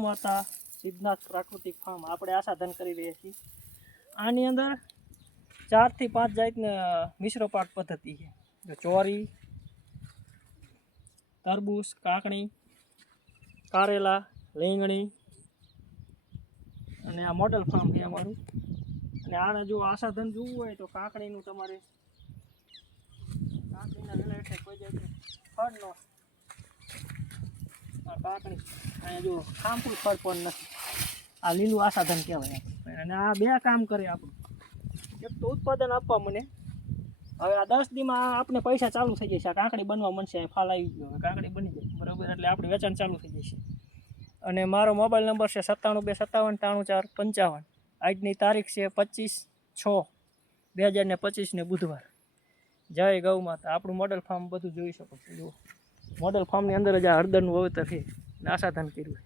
માતા સિદ્ધનાથ પ્રાકૃતિક ફાર્મ આપણે આસાધન કરી રહ્યા છીએ. આની અંદર 4 થી 5 જાતના મિશ્ર પાક પદ્ધતિ છે. ચોરી, તરબૂચ, કાકણી, કારેલા, રીંગણી અને આ મોડલ ફાર્મ છે અમારું. અને આને જો આસાધન જોવું હોય તો કાકણીનું તમારે કાકણીના રિલેટેડ કોઈ જાય ફળ નો આ કાકણી અહીંયા જો ખામપુર ફળ પણ નથી. આ લીલું આસાધન કહેવાય. અને આ બે કામ કરે આપણું. એક તો ઉત્પાદન આપવા મને. હવે આ 10 દીમાં આપણે પૈસા ચાલુ થઈ જશે. આ કાકડી બનવા મળશે. ફાલ આવી ગયો, કાકડી બની જાય બરાબર, એટલે આપણે વેચાણ ચાલુ થઈ જશે. અને મારો મોબાઈલ નંબર છે 9727539455. આજની તારીખ છે 25/6/2025 ને બુધવાર. જય ગૌ માતા. આપણું મોડલ ફાર્મ બધું જોઈ શકો છો. જુઓ, મોડલ ફાર્મની અંદર જ આ હળદરનું વાવેતર છે. આસાધન કર્યું.